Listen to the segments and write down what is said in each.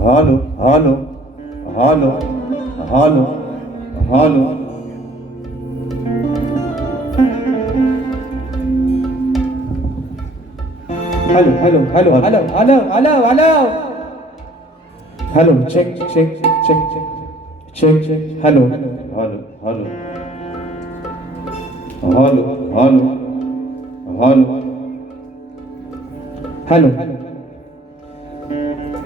Hello hello hello hello hello hello hello hello hello hello hello hello hello check check check check check hello hello hello hello hello hello hello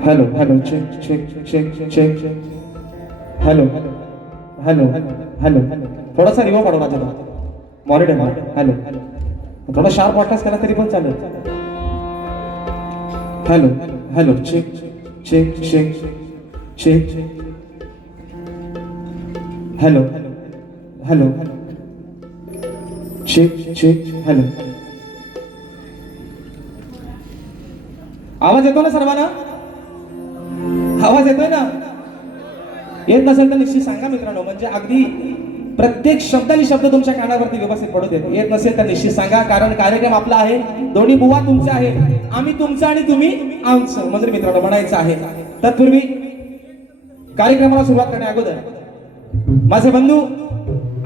hello hello check check check check hello hello hello थोड़ा सा reverb वाढव माझ्या monitor hello थोड़ा sharp वाटलास केला तरी पण चालेल hello hello check check check check hello hello check check hello आवाज येतो ना सर्वांना आवाज येतोय ना येत नसेल तर निश्चित सांगा मित्रांनो म्हणजे अगदी प्रत्येक शब्दानी शब्द तुमच्या कानावरती व्यवस्थित पडू देत येत नसेल तर निश्चित सांगा कारण कार्यक्रम आपला आहे दोन्ही बुवा तुमचे आहे आम्ही तुमचं आणि तुम्ही आमचं म्हणजे मित्रांनो म्हणायचं आहे तत्पूर्वी कार्यक्रमाला सुरुवात करण्या अगोदर माझे बंधू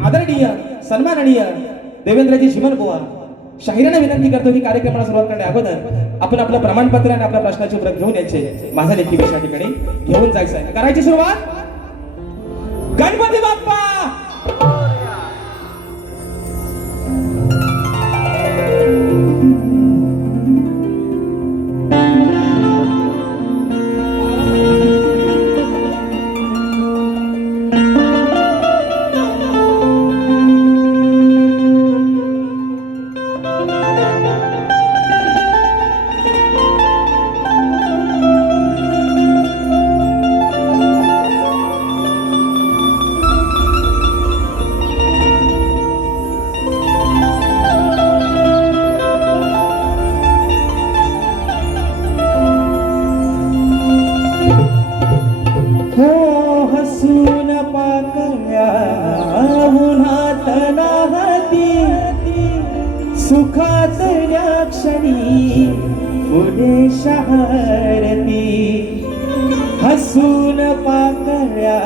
आदरणीय सन्माननीय देवेंद्रजी चिमन बुवा शाहिराने विनंती करतो की कार्यक्रमाला सुरुवात करण्या अगोदर आपण आपलं प्रमाणपत्र आणि आपल्या प्रश्नाची उत्तर घेऊन यायचे माझा देखील विषया ठिकाणी घेऊन जायचं आहे करायची सुरुवात गणपती बाप्पा सुखातल्या क्षणी पुढे शहरती हसून पाकळ्या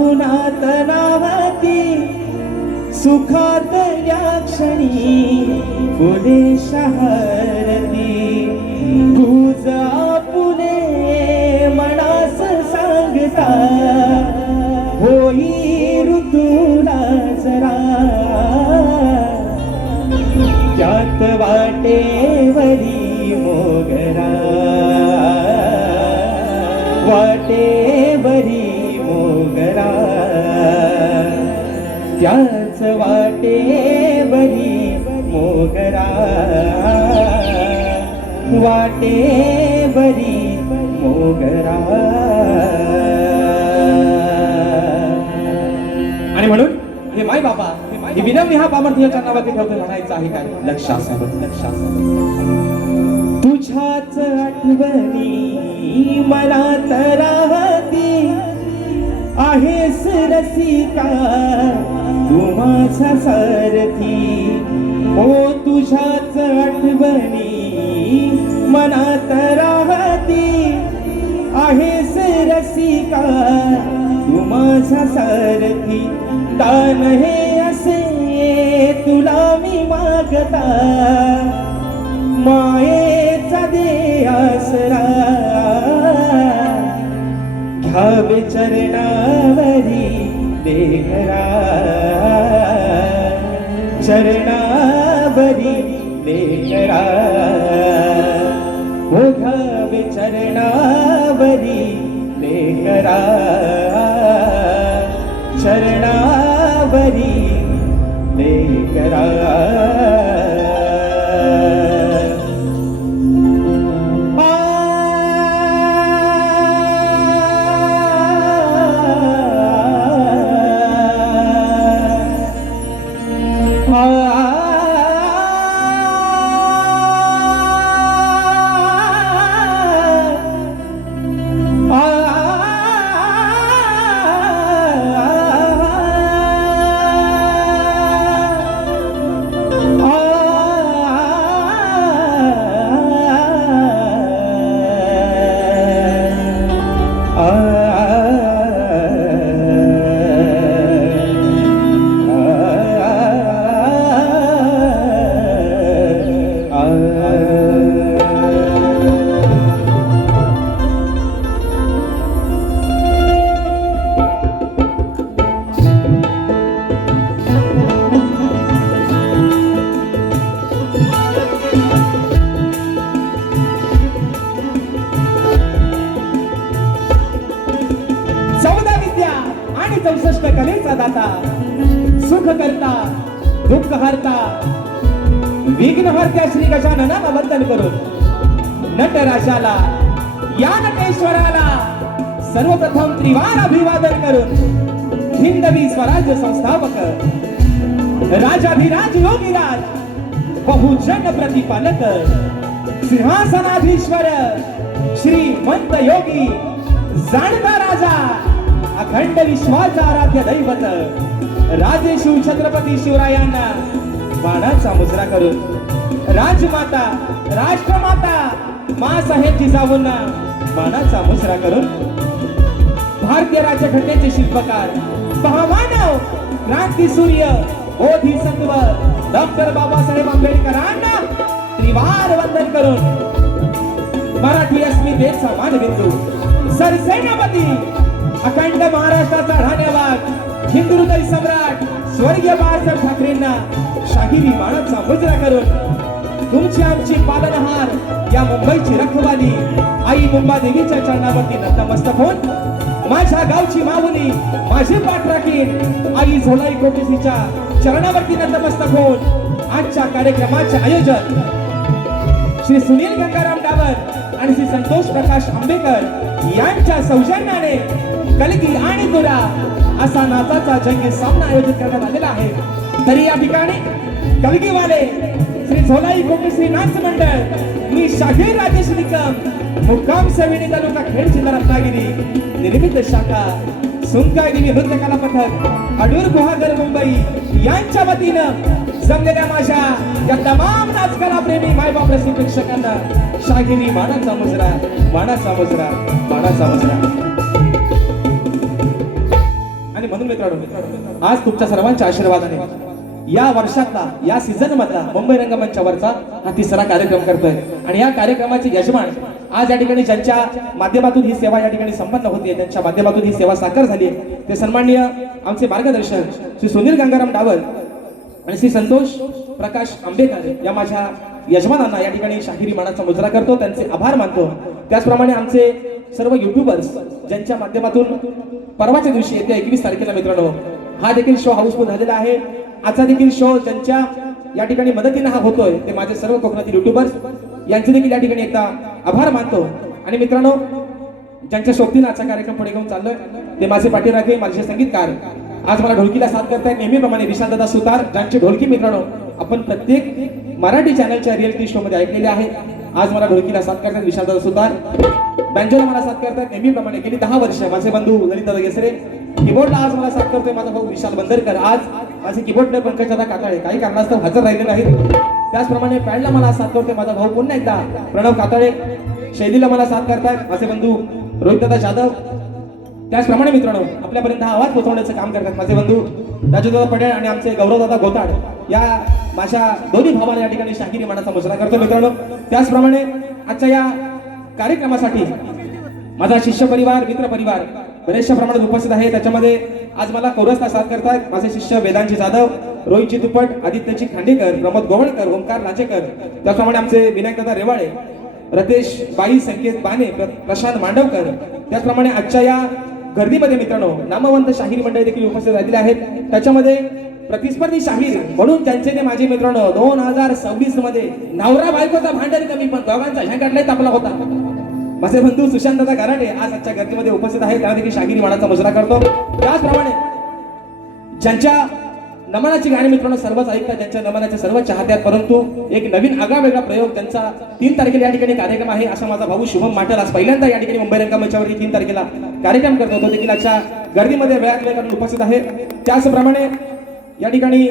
उन्हात नाहती सुखातल्या क्षणी पुढे शहरती तुझ आपुले मनास सांगता होई ऋतूला जरा त्यात वाटेवरी मोगरा वाटेवरी मोगरा त्याच वाटेवरी मोगरा वाटेवरी मोगरा आणि म्हणून हे माय बाबा ही विनम्र हा पामर्थीच्या नावाचे ठेवते म्हणायचं आहे काय लक्षात तुझ्याच आठवणी मनात राहती आहेस रसिका तू माझा सारथी ओ तुझ्याच आठवणी मनात राहती आहेस रसिका तू माझा सारथी दान हे असे तुला मी मागता मायेचा दे आसरा घ्यावे चरणावरी लेकरा चरणावरी लेकरा हो घ्यावे चरणावरी लेकरा चरणावरी लेकरा आणि 64 कलेचा दाता, सुख करता दुःख हरता विघ्नहर्त्या श्री गजाननाला वंदन करून नटराजाला या नटेश्वराला सर्वप्रथम त्रिवार अभिवादन करून हिंदवी स्वराज्य संस्थापक राजाधिराज योगीराज बहुजन प्रतिपालक सिंहासनाधीश्वर श्रीमंत योगी जाणता राजा अखंड विश्वाचा आराध्य दैवत राजे शिव छत्रपती शिवरायांना मानाचा मुजरा करून राजमाता राष्ट्रमाता मा साहेब जिजाऊंना मानाचा मुजरा करून भारतीय राज्यघटनेचे शिल्पकार महामानव क्रांती सूर्य बोधिसत्व डॉक्टर बाबासाहेब आंबेडकरांना त्रिवार वंदन करून मराठी अस्मितेचा मानबिंदू सरसेनापती अखंड महाराष्ट्राचा धान्यवाद हिंदू हृदय सम्राट स्वर्गीय बाळासाहेब ठाकरेंना शाहिरी मानाचा मुजरा करून तुमची आमची पालनहार या मुंबईची रखवाली आई मुंबा देवीच्या चरणावरती नतमस्तक होऊन माझ्या गावची माऊली माझे पाठ राखील आई झोलाई कोटेसीच्या चरणावरती नतमस्तक होऊन आजच्या कार्यक्रमाचे आयोजन श्री सुनील गंगाराम डावर आणि श्री संतोष प्रकाश आंबेकर यांच्या सौजन्याने कलगी आणि दुरा असा नाचाचा जंगी सामना आयोजित करण्यात आलेला आहे. तरी या ठिकाणी कलगीवाले श्री झोलाई कोटेसी नाच मंडळ मी शाहीर राजेश निकम मुक्काम सेवेनी तालुका खेड जिल्हा रत्नागिरी निर्मित शाखा सुंकागिरी नृत्य कला पथक अडूर गुहागर मुंबई यांच्या वतीनं जमलेल्या माझ्या या तमाम नाचकला प्रेमी मायबाप रसिक प्रेक्षकांना शाहिरी मानाचा मुजरा मानाचा मुजरा मानाचा मुजरा. आणि म्हणून मित्रांनो आज तुमच्या सर्वांच्या आशीर्वादाने या वर्षातला या सीझन मधला मुंबई रंगमंचावरचा हा तिसरा कार्यक्रम करतोय आणि या कार्यक्रमाचे यजमान आज या ठिकाणी ज्यांच्या माध्यमातून ही सेवा या ठिकाणी संपन्न होते त्यांच्या माध्यमातून ही सेवा साकार झाली ते सन्माननीय आमचे मार्गदर्शक श्री सुनील गंगाराम डावर आणि श्री संतोष प्रकाश आंबेकर या माझ्या यजमानांना या ठिकाणी शाहिरी मानाचा मुजरा करतो त्यांचे आभार मानतो. त्याचप्रमाणे आमचे सर्व युट्यूबर्स ज्यांच्या माध्यमातून परवाच्या दिवशी येत्या 21 तारखेला मित्रांनो हा देखील शो हाऊसफुल झालेला आहे. आजचा देखील शो ज्यांच्या या ठिकाणी मदतीने हा होतोय ते माझे सर्व कोकणातील युट्यूबर्स यांचे देखील या ठिकाणी एकदा आभार मानतो. आणि मित्रांनो ज्यांच्या सोबतीने आजचा कार्यक्रम पुढे घेऊन चाललोय ते माझे पाठीराखे माझे संगीतकार आज मला ढोलकीला साथ करतायत नेहमीप्रमाणे विशालदादा सुतार ज्यांची ढोलकी मित्रांनो आपण प्रत्येक मराठी चॅनलच्या रिअलिटी शो मध्ये ऐकलेले आहे. आज मला ढोलकीला साथ करतायत विशालदादा सुतार. बँजोला मला साथ करतायत नेहमीप्रमाणे गेली 10 वर्ष माझे बंधू ललितदादा गेसरे. कीबोर्डला आज मला साथ करतोय माझा भाऊ विशाल बंदरकर. आज माझे कीबोर्ड प्लेअर पंकजदादा काताळे काही कारणास्तव हजर राहिले नाहीत. त्याचप्रमाणे पॅडला मला साथ करतोय माझा भाऊ पुन्हा एकदा प्रणव काताळे. शैलीला मला साथ करतायत माझे बंधू रोहितदादा जाधव. त्याचप्रमाणे मित्रांनो आपल्यापर्यंत हा आवाज पोहोचवण्याचं काम करतात माझे बंधू राजूदादा पटेल आणि आमचे गौरवदादा गोताड या माझ्या दोन्ही भावाला या ठिकाणी शाहिरी मानाचा मुजरा करतो मित्रांनो. त्याचप्रमाणे आजच्या या कार्यक्रमासाठी माझा शिष्य परिवार मित्र परिवार बरेचशा प्रमाणात उपस्थित आहे. त्याच्यामध्ये आज मला कोरसला साथ करतायत माझे शिष्य वेदांची जाधव रोहितजी तुपट आदित्यजी खांडेकर प्रमोद गोवणकर ओंकार लाचेकर. त्याचप्रमाणे आमचे विनायकदादा रेवाळे रतेश बाई संकेत बाने प्रशांत मांडवकर. त्याचप्रमाणे आजच्या या गर्दीमध्ये मित्रांनो नामवंत शाहीर मंडळी देखील उपस्थित राहिलेले आहेत. त्याच्यामध्ये प्रतिस्पर्धी शाहीर म्हणून त्यांचे ते माझे मित्रांनो 2026 मध्ये नवरा बायकोचा भांडण कमी पण दोघांचा ह्या काढलाय तापला होता माझे बंधू सुशांत दादा गराटे आज आजच्या गर्दीमध्ये उपस्थित आहेत. त्यांना देखील शाहिरी मानाचा मुजरा करतो. त्याचप्रमाणे ज्यांच्या नमनाची गाणी मित्रांनो सर्वच ऐकतात ज्यांच्या नमनाचे सर्व चाहत्यात परंतु एक नवीन आगळा वेगळा प्रयोग त्यांचा 3 तारखेला या ठिकाणी कार्यक्रम आहे. असा माझा भाऊ शुभम माटल आज पहिल्यांदा या ठिकाणी मुंबई रंगमंचावरती 3 तारखेला कार्यक्रम करतो तो देखील आजच्या गर्दीमध्ये वेळात वेळ काढून उपस्थित आहे. त्याचप्रमाणे या ठिकाणी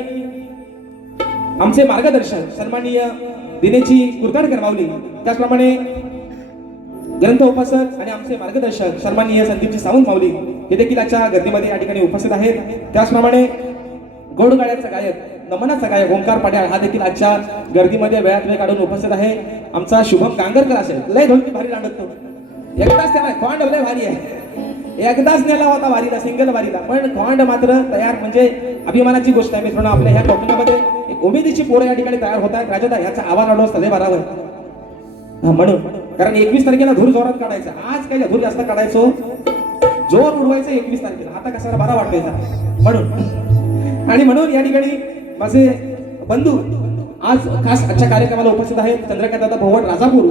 आमचे मार्गदर्शक सन्माननीय दिनेची कुरकाडकर माऊली त्याचप्रमाणे ग्रंथ उपासक आणि आमचे मार्गदर्शक सन्माननीय संदीपजी सावंत माऊली हे देखील आजच्या गर्दीमध्ये या ठिकाणी उपस्थित आहेत. त्याचप्रमाणे गोडगाड्याचा गायक नमनाचा गायक ओंकार पाट्याळ हा देखील आजच्या गर्दीमध्ये वेळात वेळ काढून उपस्थित आहे. आमचा शुभम गांगरकर असेल लय ढोलकी भारी लागतो एकदाच त्याला खोंड लय भारी आहे एकदाच नेला होता वारीला सिंगल वारीला पण खोंड मात्र तयार म्हणजे अभिमानाची गोष्ट आहे मित्रांनो. आपल्या ह्या कोकणामध्ये एक उमेदीची पोरं या ठिकाणी तयार होत आहेत. राजादा याचा आवाज आडवस तले बराबर म्हणून कारण 21 तारखेला धूर जोरात काढायचा आज काही धूर जास्त काढायचो जोर उडवायचं 21 तारखेला. आता कसा बरा वाटतोय म्हणून. आणि म्हणून या ठिकाणी माझे बंधू आज खास आजच्या कार्यक्रमाला उपस्थित आहेत. चंद्रकांत दादा भोवट राजापूर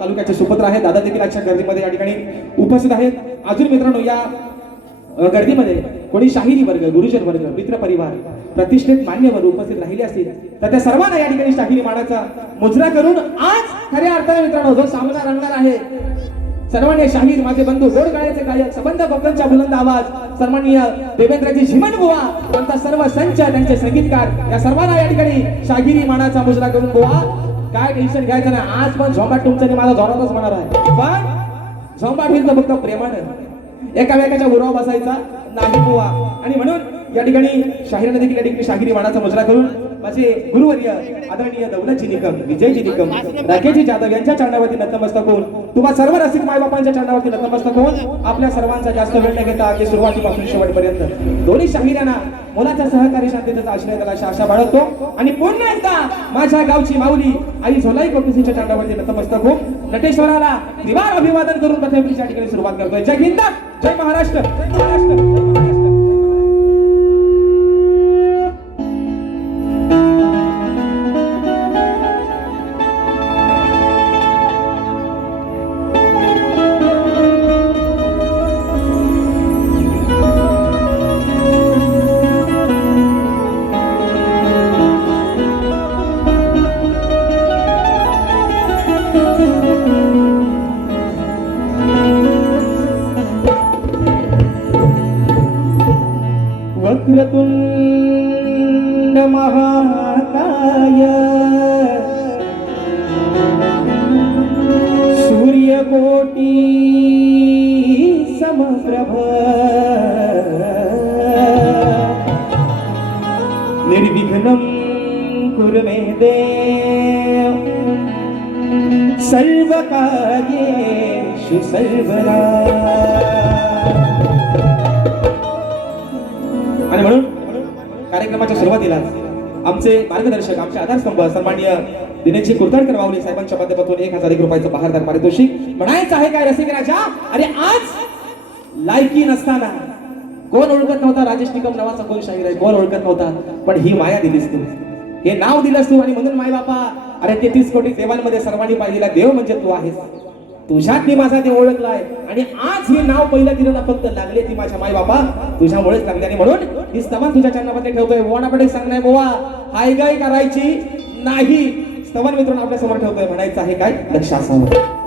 तालुक्याचे सुपुत्र आहेत. दादा देखील आजच्या गर्दीमध्ये या ठिकाणी उपस्थित आहेत. अजून मित्रांनो या गर्दीमध्ये कोणी शाहिरी वर्ग, गुरुजन वर्ग, मित्र परिवार, प्रतिष्ठित मान्यवर उपस्थित राहिले असतील तर त्या सर्वांना या ठिकाणी शाहिरी मानाचा मुजरा करून आज खऱ्या अर्थाने मित्रांनो जो सामना रंगणार आहे, सर्वांनी शाहीर माझे बंधू गोड गाण्याचे गायक सबंध बबलचा बुलंद आवाज सन्माननीय देवेंद्रजी झिमन बुवा त्यांचा सर्व संच, त्यांचे संगीतकार या सर्वांना या ठिकाणी शाहिरी मानाचा मुजरा करून बुवा काय टेन्शन घ्यायचं नाही. आज पण झोंबाट तुमचं माझा जोरातच होणार आहे, पण झोंबाट होईल तर फक्त प्रेमानं, एकामेकाच्या उरावर बसायचा नाही बुवा. आणि म्हणून या ठिकाणी शाहिरांना देखील या ठिकाणी शाहिरी मानाचा मुजरा करून माझे गुरुवर्य आदरणीय दौलतजी निकम, विजयजी निकम, राकेशजी जाधव यांच्या चरणावरती नतमस्तक होऊन तुम्हा सर्व रसिक मायबापांच्या चरणावरती नतमस्तक होऊन आपल्या सर्वांचा जास्त वेळ न घेता अगदी सुरुवातीपासून शेवटपर्यंत दोन्ही शाहिरांना मुलाचा सहकारी शांततेचा आश्रय त्याला आशा बाळगतो. आणि पुन्हा एकदा माझ्या गावची माऊली आई झोलाई कोटसीच्या चरणावरती नतमस्तक होऊन नटेश्वराला त्रिवार अभिवादन करून प्रथमेच्या ठिकाणी सुरुवात करतोय. जय हिंद, जय महाराष्ट्र, जय महाराष्ट्र, जय महाराष्ट्र. वक्रतुंड महाकाय सूर्यकोटी समप्रभ निर्विघ्नं कुरु मे देव सर्वकार्येषु सर्वदा. आणि म्हणून कार्यक्रमाच्या सुरुवातीला आमचे मार्गदर्शक, आमचे आधारस्तंभ सन्माननीय दिनेशजी कुर्ताडकर माऊली साहेबांच्या माध्यमातून 1000 रुपयाचं बहारदार पारितोषिक. म्हणायचं आहे काय रसिक राजा, अरे आज लायकी नसताना कोण ओळखत नव्हता राजेश निकम नावाचा कोण शाहीर आहे, कोण ओळखत नव्हता, पण ही माया दिलीस तू, हे नाव दिलंस तू. आणि म्हणून माय बापा, अरे 33 कोटी देवांमध्ये सर्वांनी पाहिलेला देव म्हणजे तू आहेस. तुझ्यात मी माझा देव ओळखलाय आणि आज हे नाव पहिल्या दिलेला फक्त लागले ती माझ्या माय बाबा तुझ्यामुळेच लागले. आणि म्हणून ही स्तवन तुझ्या चरणामध्ये ठेवतोय. वोनापडे सांगणार बोवा हाय गाय करायची नाही, स्तवन मित्रांनो आपल्या समोर ठेवतोय. म्हणायचं आहे काय, लक्ष असावं.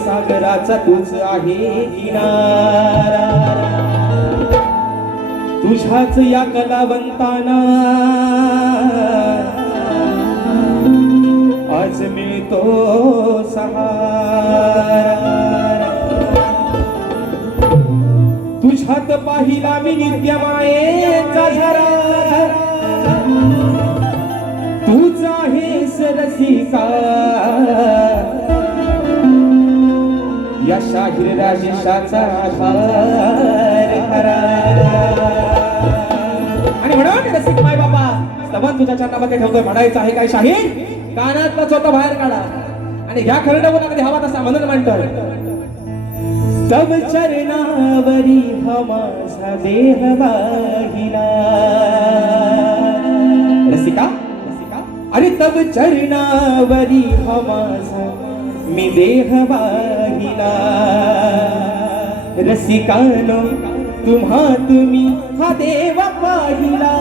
सागराचा तूच आहे किनारा, तुझ्याच या कलावंताना आज मिळतो सहारा. तुझ्यात पाहिला मी नित्य मायेचा झरा, तूच आहेस रसिका या शाहीर राजेशाचा आधार खरा. आणि म्हणून रसिक माय बाबा मन तुझ्या चरणामध्ये ठेवतोय. म्हणायचं आहे काय शाही? कानातला चोथा बाहेर काढा आणि ह्या खरडवून हवा तसा म्हणून म्हणतोय, तव चरणावरी हा माझा देह वाहिला. रसिका अरे तव चरणावरी हा माझा मी देह वाहिला. रसिकानो तुम्ही हा देव पाहिला.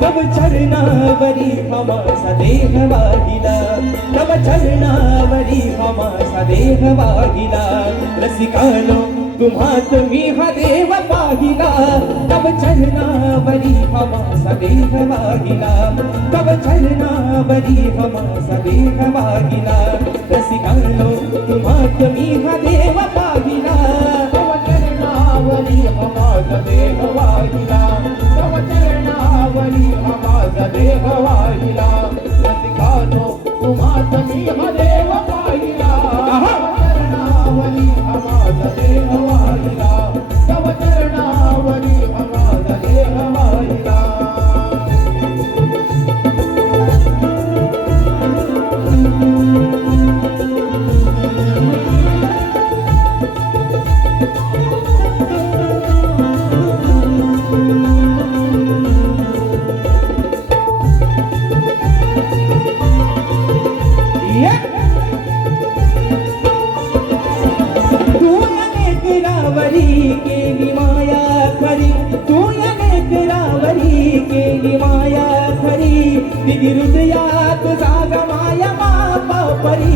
तव चरणावरी हा माझा देह वाहिला. तव चरणावरी हा माझा देह वाहिला. रसिकानो तुम्ही हा देव पाहिला. तव चरणावरी हा माझा देह वाहिला. तव चरणावरी हा माझा देह वाहिला. रसिकानो तुम्ही हा देव पाहिला. तव चरणावरी हा माझा देह वाहिला. तव चरणावरी हा माझा देह वाहिला. रसिकानो तुम्ही हा देव पाहिला. चरणावरी हा माझा देह वाहिला. तव चरणावरी हा माझा देह वाहिला. केली माया खरी, तू या नेत्रावरी केली माया खरी. दिली हृदयात जागा माया बापा परी.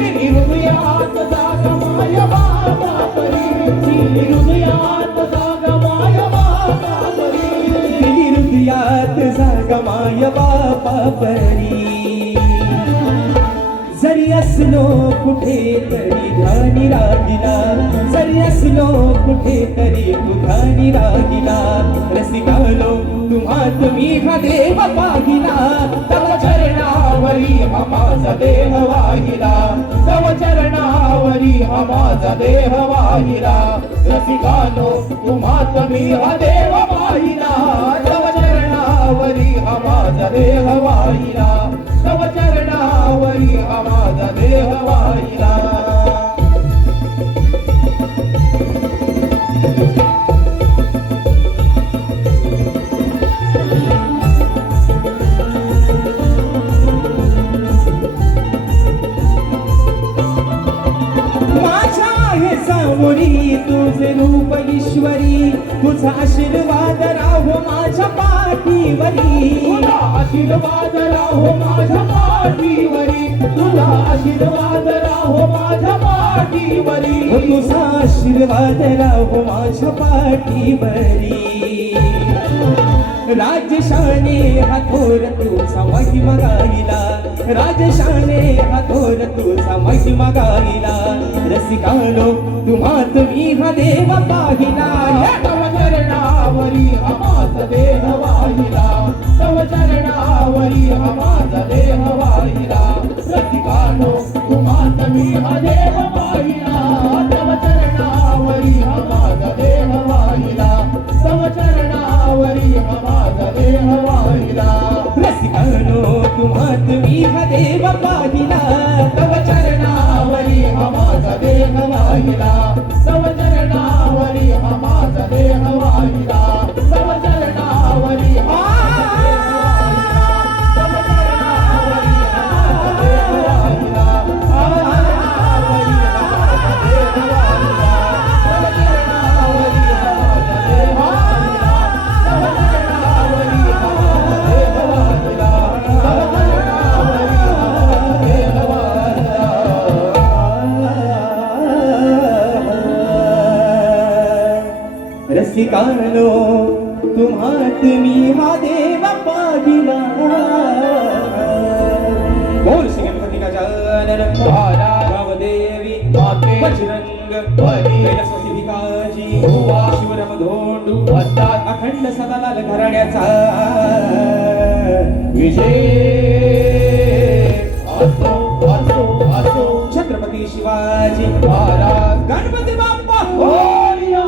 दिली हृदयात जागा माया बापा परी. दिली हृदयात जागा माया बापा परी. दिली हृदयात जागा माया बापा परी. जरी असलो कुठे तरी ध्यानी राहिला. जरी असलो कुठे तरी तू ध्यानी राहिला. रसिकानो तुम्ही हा देव पाहिला. तव चरणावरी हा माझा देह वाहिला. तव चरणावरी हा माझा देह वाहिला. रसिकानो तुम्ही हा देव पाहिला. तव चरणावरी हा माझा देह वाहिला. तव चरणावरी हा माझा देह वाहिला. माझ्या आहे सामोरी तुझे रूप ईश्वरी. तुझा आशीर्वाद राहो माझ्या पाठीवरी. तुझा आशीर्वाद राहो माझ्या पाठीवरी. तुझा आशीर्वाद राहो माझ्या पाठीवरी. तुझा आशीर्वाद राहो माझ्या पाठीवरी. राजशाने हातोर तुझा महिमा गाईला. राजशाने हातोर तुझा महिमा गाईला. रसिकानो तुम्ही हा देव पाहिला. तव चरणावरी हा माझा देह वाहिला. तव चरणावरी हा माझा देह वाहिला. रसिकानो तुम्ही हा देव पाहिला. तव चरणावरी हा माझा देह वाहिला. तव चरणावरी हा माझा देह वाहिला. रसिकानो तुम्ही हा देव पाहिला. तव चरणावरी हा माझा देह वाहिला. तव चरणावरी हा माझा देह वाहिला. तव चरणावरी हा रसिकानो तुम्ही हा देव पाहिला. बोल श्री गणपती गजानन महाराज देवी बजरंग बली भिकाजी. बंडू वस्ताद अखंड सदालाल घराण्याचा विजय असो असो असो. छत्रपती शिवाजी महाराज गणपती बाप्पा मोरया.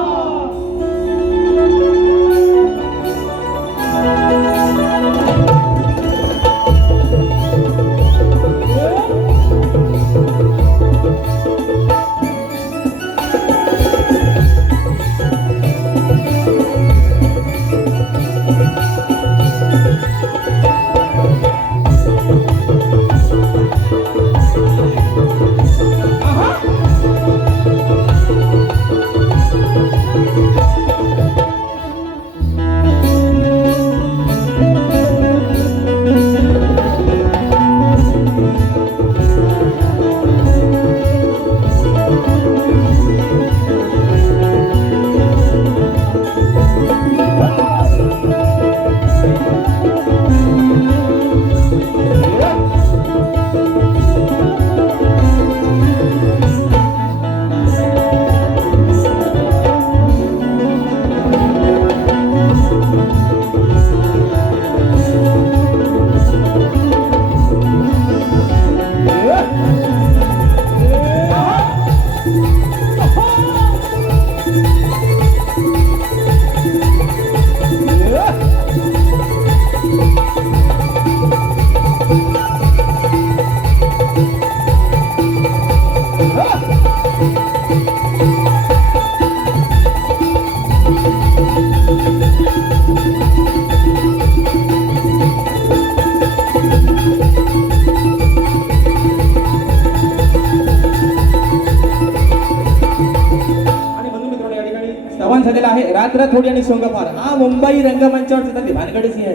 झालेला आहे रात्र थोडी आणि सोंग फार. हा मुंबई रंगमंचावर सुद्धा भानगडच आहे.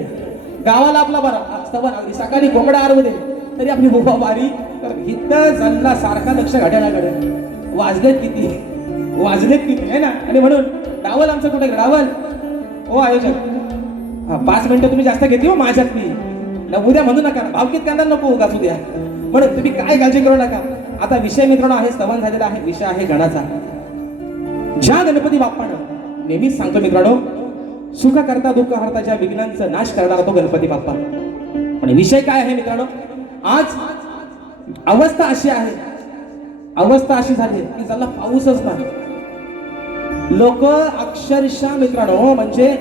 गावाला आपला बरा सवन सकाळी कोंबडा आरवते तरी आपली बुबा बारी तर इथं चालला सारखा लक्ष घड्याळाकडे. वाजलेत किती आहे ना. आणि म्हणून डावल आमचं कुठे डावल ओ आयोजक 5 मिनिटं तुम्ही जास्त घेतली हो माझ्यात मी उद्या म्हणू नका भावकीत कांदा नको गाजू द्या म्हणून तुम्ही काय काळजी करू नका. आता विषय मित्रांनो आहे स्तवन झालेला आहे. विषय आहे गणाचा. ज्या गणपती बाप्पानं नेहमीच सांगतो मित्रांनो सुख करता दुःख हरता ज्या विघ्नांचा नाश करणारा तो गणपती बाप्पा. आणि विषय काय आहे मित्रांनो आज अवस्था अशी आहे अवस्था अशी झाली की ज्याला पाऊसच नाही. लोक अक्षरशः मित्रांनो म्हणजे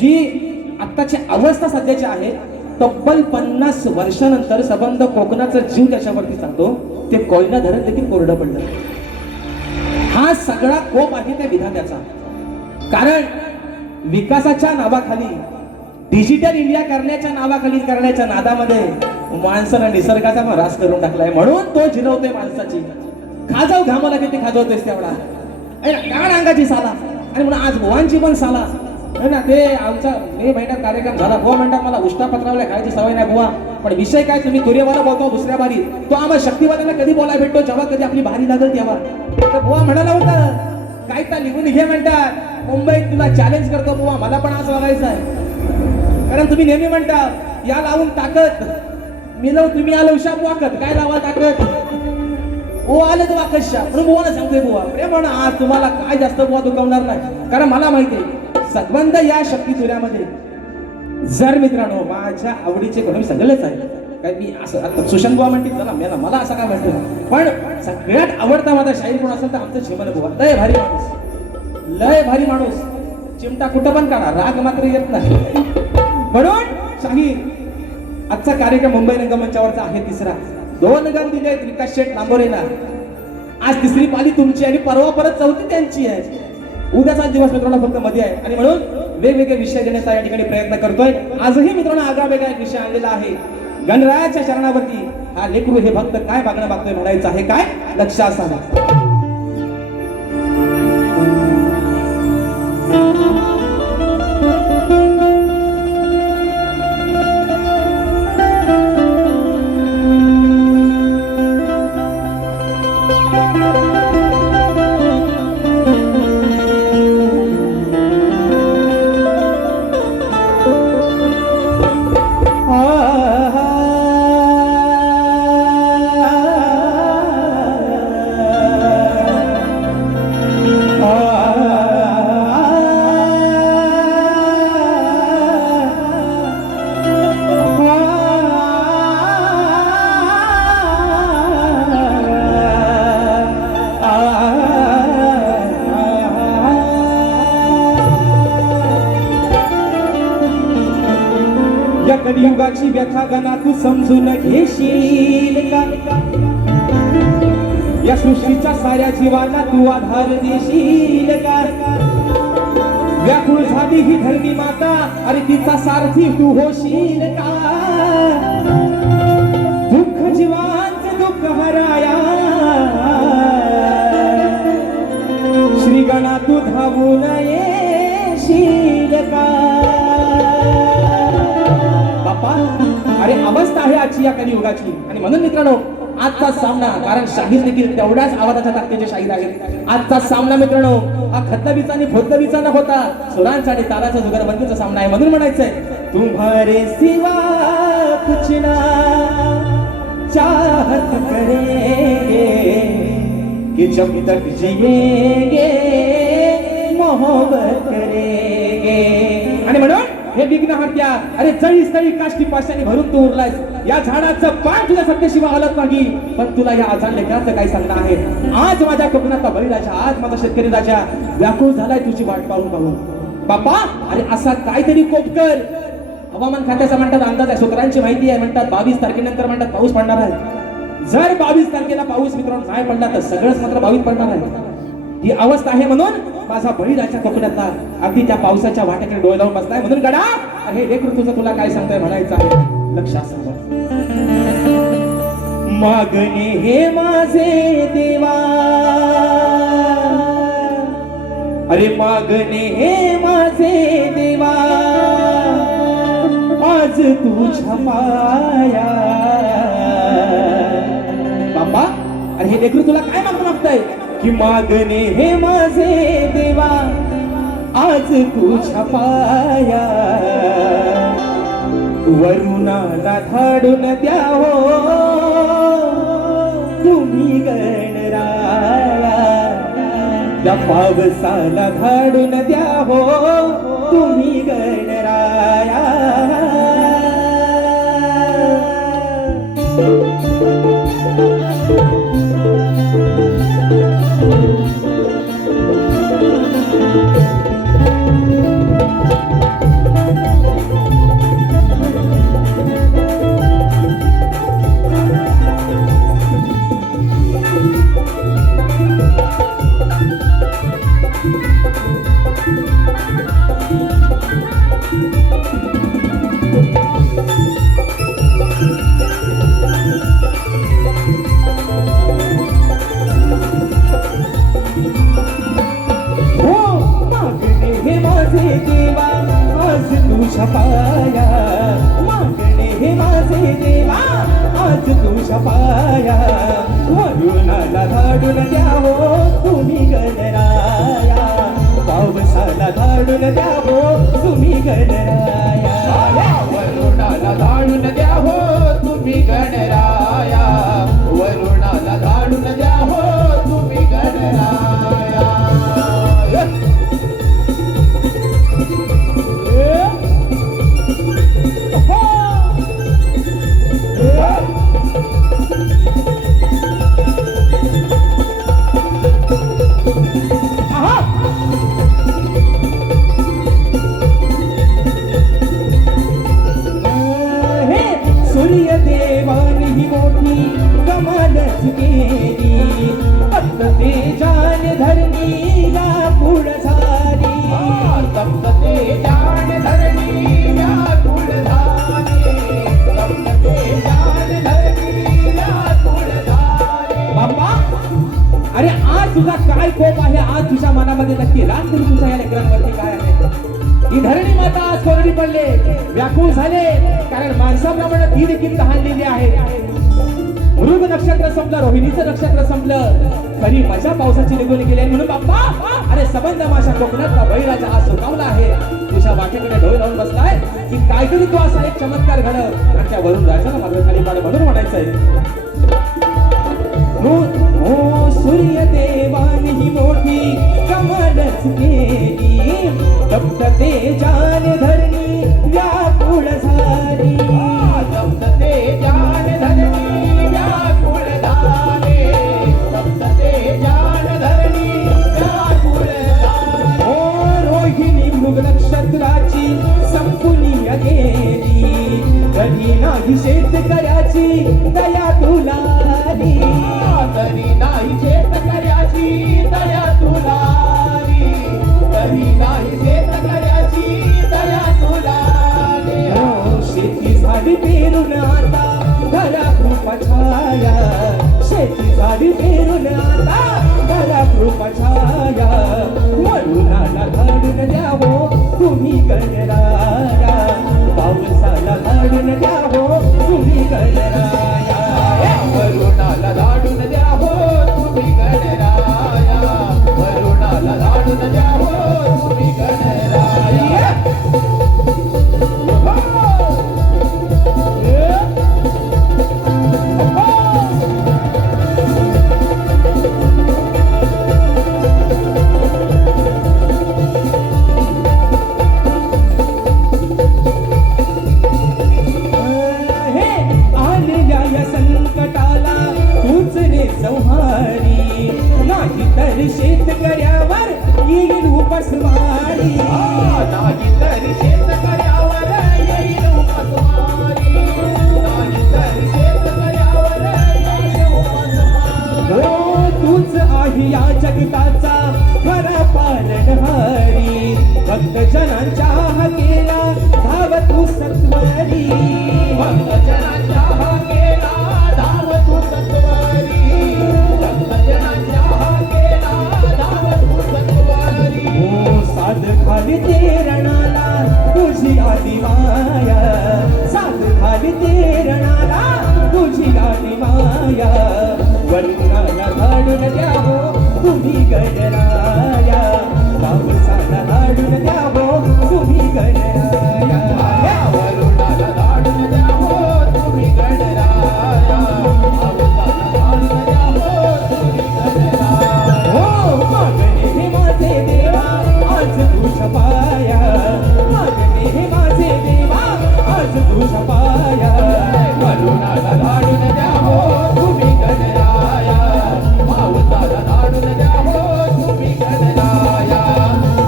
जी आत्ताची अवस्था सध्याची आहे तब्बल 50 वर्षानंतर संबंध कोकणाचा जीव त्याच्यावरती चालतो. ते कोयना धरण देखील कोरडं पडलं. हा सगळा कोप आहे त्या विधात्याचा. कारण विकासाच्या नावाखाली डिजिटल इंडिया करण्याच्या नावाखाली करण्याच्या नादामध्ये माणसानं निसर्गाचा ऱ्हास करून टाकलाय. म्हणून तो जिरवतोय माणसाची. खाजाव घामाला किती खाजवतोयस तेवढा कान अंगाची साला. आणि म्हणून आज बुवांची पण साला है ना. ते आमचा मे महिन्यात कार्यक्रम झाला. बुवा म्हणतात मला उष्टा पत्रावल्या खायची सवय नाही बुवा. पण विषय काय तुम्ही तुरेवाला बोलतो दुसऱ्या बारी तो आम्हाला शक्तिवादांना कधी बोलायला भेटतो जेव्हा कधी आपली भारी लागल तेव्हा. तर बुवा म्हणाला होता काय तर लिहून घे म्हणतात मुंबईत तुला चॅलेंज करतो बुवा मला पण आज वागायचं आहे. कारण तुम्ही नेहमी म्हणता या लावून ताकद मिलव तुम्ही आलो उशा वाकत काय लावा ताकद ओ आले तर वाकशा म्हणून बुवाला सांगतोय बुवा प्रेम म्हणा आज तुम्हाला काय जास्त बुवा दुखवणार नाही. कारण मला माहिती आहे सद्वंद या शक्ती तुऱ्यामध्ये जर मित्रांनो माझ्या आवडीचे कोणी सगळेच आहे काय मी असं सुशांत बुवा म्हणते चला मला असं काय म्हणतो पण सगळ्यात आवडता माझा शाहीर कोण असेल तर आमचं चिमण बुवा. लय भारी माणूस चिमटा कुठं पण काढा राग मात्र येत नाही. म्हणून शाहीर आजचा कार्यक्रम मुंबई रंगमंचावरचा आहे तिसरा. 2 गाव दिले आहेत विकास शेठ लांबोरेला. आज तिसरी पाली तुमची आणि परवा परत चौथी त्यांची आहे. उद्याचा दिवस मित्रांनो फक्त मध्ये आहे आणि म्हणून वेगवेगळे विषय देण्याचा या ठिकाणी प्रयत्न करतोय. आजही मित्रांनो आगळा वेगळा एक विषय आणलेला आहे. गणरायाच्या चरणावरती हा लेकरू हे भक्त काय मागणं मागतोय म्हणायचं आहे काय लक्ष असावं. या कलियुगाची व्यथा गणा तू समजून घेशील का? या सृष्टीच्या साऱ्या जीवांना तू आधार देशील का? व्याकुळ झाली ही धरणी माता, अरे तिचा सारथी तू होशील का? दुःख जीवांचे दुःख हराया श्री गणा तू धावून येशील का? बाप्पा, अरे अवस्था आहे आजची या कलियुगाची, आणि म्हणून मित्रांनो आजचा सामना, कारण शाहीर देखील तेवढ्याच आवाजाच्या ताकदीचे शाहीर आहेत. आजचा सामना मित्रांनो हा खतबीचा आणि खोतबीचा न होता सुरांचा आणि तालाचा जुगलबंदीचा सामना आहे. म्हणून म्हणायचंय तुम्हारे सिवा कुछ ना चाहत करेंगे कि जब तक जिएंगे मोहब्बत करेंगे. आणि म्हणून हे विघ्नहर्त्या, अरे जळी स्थळी काष्टी पाशाने भरून तू उरलायस. या झाडाचं पान तुझ्या सत्तेशिवाय हलत नाही, पण तुला या आजार लेकराचं काही सांगणं आहे. आज माझ्या कोकणातला बळीराजा, आज माझा शेतकरी राजा व्याकुळ झालाय तुझी वाट पाहून पाहून. बाप्पा, अरे असा काहीतरी कोप कर. हवामान खात्याचा म्हणतात अंदाज आहे, सूत्रांची माहिती आहे, म्हणतात 22 तारखेनंतर म्हणतात पाऊस पडणार आहे. जर 22 तारखेला पाऊस मित्रांनो नाही पडला तर सगळंच मात्र 22 पडणार आहे. ही अवस्था आहे. म्हणून माझा बळीराजा कोकणातला अगदी त्या पावसाच्या वाट्याकडे डोळे लावून बसलाय. म्हणून गडा, हे लेकरू तुझं तुला काय सांगताय म्हणायचं आहे. लक्षात मागणे हे माझे देवा, अरे मागणे हे माझे देवा, आज तुझ्या पाया. बाबा, अरे हे लेकरू तुला काय मागताय की मागणे हे माझे देवा, आज तुझ्या पाया. वरुणाला धाडून द्यावो तुम्ही गणराया, त्या पावसाला धाडून द्यावो तुम्ही गणराया. पाया, मागणे हे माझे देवा, आज तुझ्या पाया. वरुणाला धाडून द्यावो तुम्ही गणराया, पावसाला धाडून द्यावो तुम्ही गणराया. वरुणाला धाडून द्यावो तुम्ही गणराया, वरुणाला धाडून द्यावो तुम्ही गणराया. सूर्यदेवानी ही मोठी कमालच केली, फक्त तेजान धरणी व्याकुळ झाली. फक्त तेजान धरणी व्याकुळ झाली, फक्त तेजान धरणी व्याकुळ झाली. बाप्पा, अरे आज तुझा काय कोप आहे? आज तुझ्या मनामध्ये नक्की राग तरी तुझ्या या लेकरांवरती काय आहे? ही धरणी माता आज कोरडी पडले, व्याकुळ झाले, कारण माणसाप्रमाणे ती देखील तहानलेली आहे. मृग नक्षत्र संपलं, रोहिणीचं नक्षत्र संपलं, खरी मजा पावसाची निघून गेली. म्हणून बाप्पा, अरे संबंध माझ्या कोकणातला बळीराजा आज सुकावला आहे. तुझ्या वाटेकडे डोळे लावून बसलाय की काहीतरी तू असा एक चमत्कार घडव, आणि त्या वरून राजाला मात्र खाली पाड. म्हणून म्हणायचंय हो सूर्यदेवानी ही मोठी कमालच केली, फक्त तेजान धरणी व्याकुळ झाली. फक्त तेजान धरणी व्याकुळ झाली, फक्त तेजान धरणी व्याकुळ झाली. ओ रोहिणी मृग नक्षत्राची संपुली गेली, नाही शेतकऱ्याची दया तुला रे. तरी नाही शेतकऱ्याची दया तुला रे. तरी नाही शेतकऱ्याची दया तुला रे. हो, शेती झाली पेरून आता घरा कृपा छाया. शेती झाली पेरून आता घरा कृपा छाया. वरुणाला धाडून द्यावो तुम्ही गणराया. पावसाला धाडून द्यावो तुम्ही गणराया. वरुणाला धाडून द्या हो तुम्ही गणराया. वरुणाला धाडून द्या हो तुम्ही गणराया. हे आलेल्या या संकटाला तूच रे संहारी. नाही तर शेतकऱ्यावर येईल उपासमारी. नाही तरी शेतकऱ्यावर येईल उपासमारी. नाही तरी शेतकऱ्यावर येईल उपासमारी. हो, तूच आहे या जगताचा खरा पालनहारी. भक्त जनांच्या हाकेला धाव तू सत्वरी. भक्तजनांच्या हाकेला धाव तू सत्वरी. भक्तजनांच्या हाकेला धाव तू सत्वरी. हो, साध खाली ते रणाला तुझी आली माया. साध खाली ते रणाला तुझी आली माया. वरुणाला धाडून द्यावो तुम्ही गणराया. पावसाला धाडून द्यावो तुम्ही गणराया. वरुणाला धाडून द्या हो तुम्ही गणराया. पावसाला धाडून द्या हो तुम्ही गणराया. हो, मागणे हे माझे देवा आज तुझ्या पाया. मागणे हे माझे देवा आज तुझ्या पाया. वरुणाला धाडून द्या हो तुम्ही गणराया. पावसाला धाडून द्या हो तुम्ही गणराया.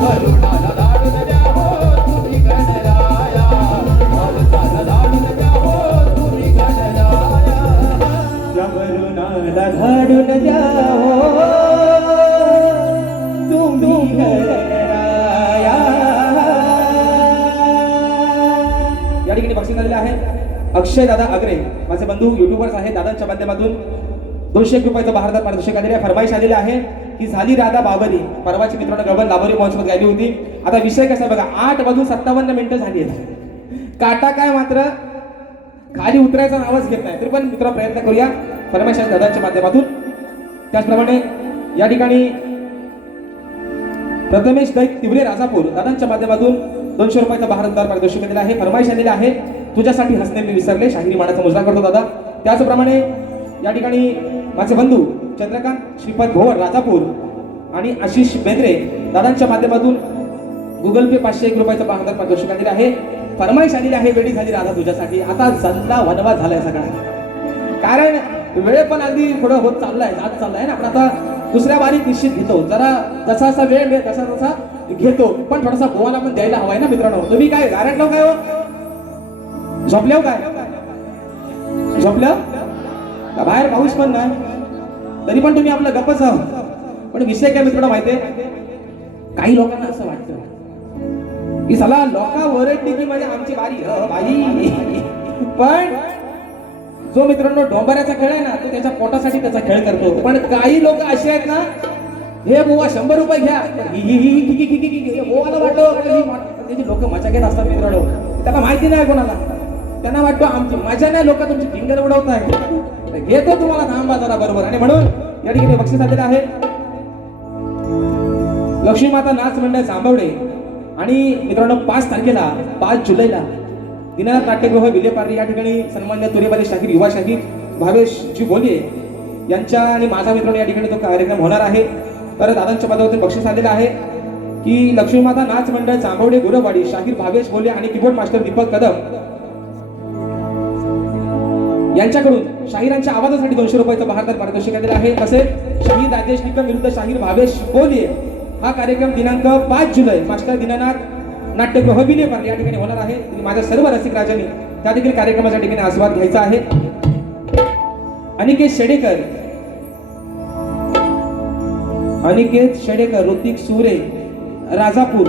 वरुणाला धाडून द्या हो तुम्ही गणराया. पावसाला धाडून द्या हो तुम्ही गणराया. त्या वरुणाला धाडून द्यावो तुम्ही गणराया. या ठिकाणी बक्षीस झालेले आहे अक्षय दादा अग्रे, माझे बंधू युट्यूबर्स आहेत. दादांच्या माध्यमातून 201 रुपयाचं बहारदार पारितोषिक आलेले आहे. फरमाईश आलेली आहे की झाली राधा बाबरी. परवाची मित्रांनो गबन लाभोरी महोत्सवात गायली होती. आता विषय कसा बघा, 8:57 झाली आहेत. काटा काय मात्र खाली उतरायचा नावच घेत नाही. तरी पण मित्र प्रयत्न करूया फरमाईश आहे दादांच्या माध्यमातून. त्याचप्रमाणे या ठिकाणी प्रथमेश दैत तिवरे राजापूर दादांच्या माध्यमातून 200 रुपयाचा बहारदार पारितोषिक दिलेला आहे. फरमाईश आलेली आहे तुझ्यासाठी हसणे मी विसरले. शाहिरी मानाचा मुजरा करतो दादा. त्याचप्रमाणे या ठिकाणी माझे बंधू चंद्रकांत श्रीपद भोवर राजापूर आणि आशिष बेंद्रे दादांच्या माध्यमातून गुगल पे 501 रुपयाचा बहारदार पारितोषिक दिलेला आहे. फरमाईश आलेली आहे वेळी झाली राधा तुझ्यासाठी. आता जल्ला वनवा झालाय सगळा. कारण वेळ पण अगदी थोडं होत चाललाय, जात चाललाय ना. आपण आता दुसऱ्या बारीत निश्चित घेतो. जरा जसा जसा वेळ मिळेल तसा तसा घेतो. पण थोडासा गोवाला पण द्यायला हवाय ना मित्रांनो. तुम्ही काय गारटलो काय हो? झोपल्या काय? झोपल्या का? बाहेर पाऊस पण नाही तरी पण तुम्ही आपलं गप्पच आहात. पण विषय काय मित्रांनो माहितीये, काही लोकांना असं वाटतं की चला लोका ओरडली की म्हणजे आमची बारी बाई. पण जो मित्रांनो डोंबऱ्याचा खेळ आहे ना, तो त्याच्या पोटासाठी त्याचा खेळ करतो. पण काही लोक असे आहेत ना, हे बुवा 100 रुपये घ्या, बोवाला वाटतो त्याची लोक मजा घेत असतात मित्रांनो. त्याला माहिती नाही कोणाला, त्यांना वाटतो आमची मजा नाही, लोक तुमची फिंगर उडवत आहे. घेतो तुम्हाला थांबा जरा बरोबर. आणि म्हणून या ठिकाणी बक्षीस आलेलं आहे लक्ष्मी माता नाच मंडळ जांभवडे. आणि मित्रांनो 5 तारखेला 5 जुलैला दीनानाथ नाट्यगृह विलेपार्ले या ठिकाणी सन्मान्य तुरेबाले शाहीर युवा शाहीर भावेश जी बोले यांच्या आणि माझा मित्रांनो या ठिकाणी तो कार्यक्रम होणार आहे. तर दादांच्या पदावरून बक्षीस आलेलं आहे की लक्ष्मी माता नाच मंडळ जांभवडे गुरवाडी शाहीर भावेश बोले आणि कीबोर्ड मास्टर दीपक कदम यांच्याकडून शाहिरांच्या आवाजासाठी 200 रुपयाचं बहारदार पारितोषिक दिलेलं आहे. तसेच शाहीर राजेश निकम विरुद्ध शाहीर भावेश बोले हा कार्यक्रम दिनांक 5 जुलै मास्टर दीनानाथ नाट्यगृह विलेपार्ले या ठिकाणी होणार आहे. माझ्या सर्व रसिक राजांनी त्या देखील कार्यक्रमाच्या ठिकाणी आस्वाद घ्यायचा आहे. अनिकेत शेडेकर, ऋतिक सुरे, राजापूर,